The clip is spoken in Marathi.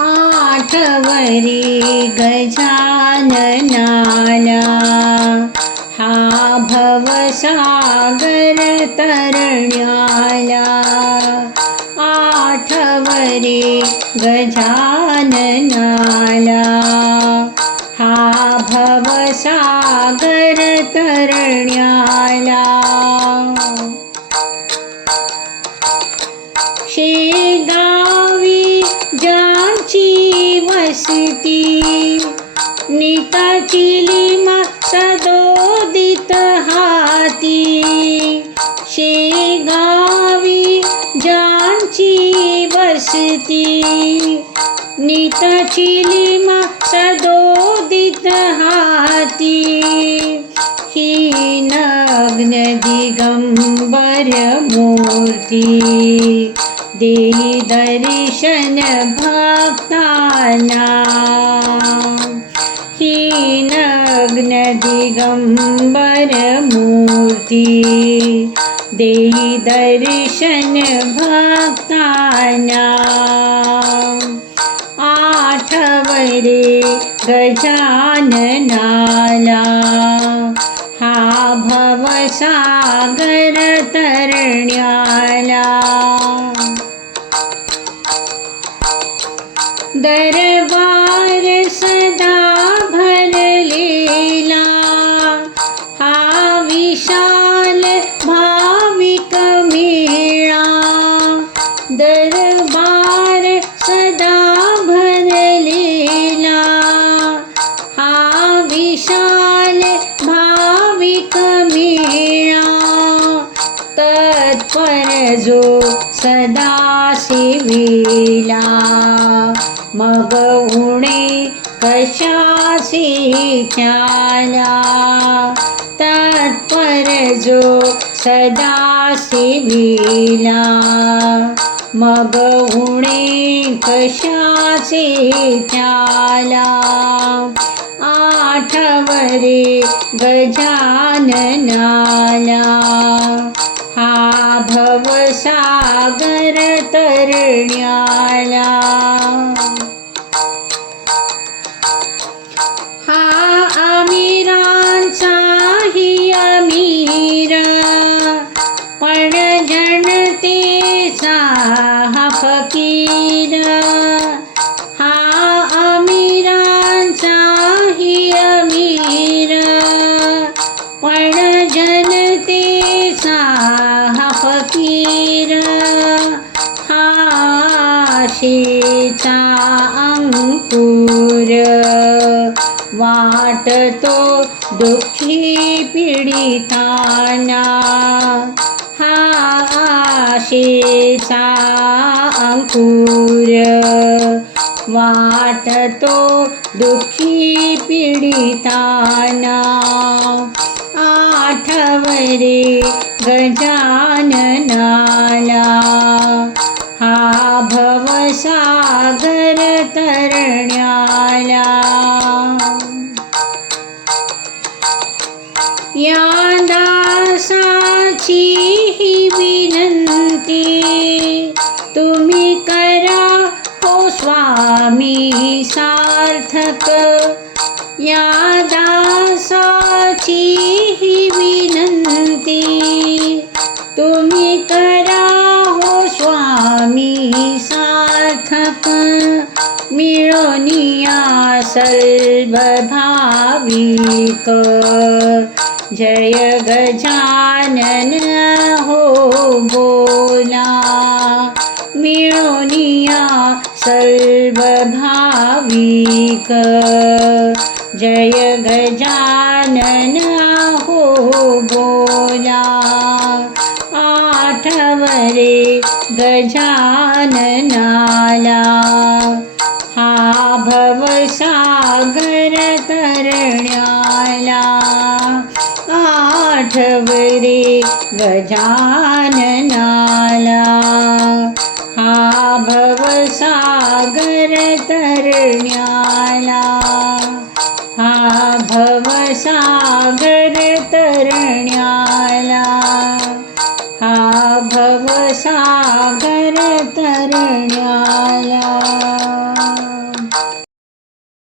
आठवरी गजाननाला हा भवसागर तरण्याला आठवरी गजाननाला हा भवसागर तरण्याला शेगावी ज्यांची वसती नीताची लिमा सदोदित हाती शेगावी ज्यांची वसती नीताची लिमा सदोदित हाती ही नग्न दिगंबर मूर्ती देई दर्शन भक्तांना ही नग्न दिगंबर मूर्ती देई दर्शन भक्तांना आठवरे गजाननाला हा भवसागर तरण्याला दरबार सदा भरलेला हा विशाल भाविक मेळा दरबार सदा भरलेला हा विशाल भाविक मेळा तत्पर जो सदा सेविला मग उणे कशाचे त्याला तत्पर जो सदा सेविला मग उणे कशाचे त्याला आठवरे गजाननाला हा भवसागर तरण्याला हा अमीरांचाही अमीर पण जनतेचा हा फकीर हा अमीरांचाही अमीर पण जनतेचा हा फकीर हा आशेचा अंकुर वाटतो दुःखी पीडितांना हा आशेचा अंकुर वाटतो दुःखी पीडितांना आठवरे गजाननाला हा भवसागर तरण्याला या दासाची ही विनंती तुम्ही करा हो स्वामी सार्थक या दासाची ही विनंती तुम्ही करा हो स्वामी सार्थक मिळोनिया सर्व भाविक जय गजानन हो बोला मिळोनिया सर्व भाविक जय गजानन हो बोला आठवरे गजाननाला हा भवसागर तरण्याला आठवरे गजाननाला हा भवसागर तरण्याला हा भवसागर तरण्याला हा भवसागर तरण्याला हाला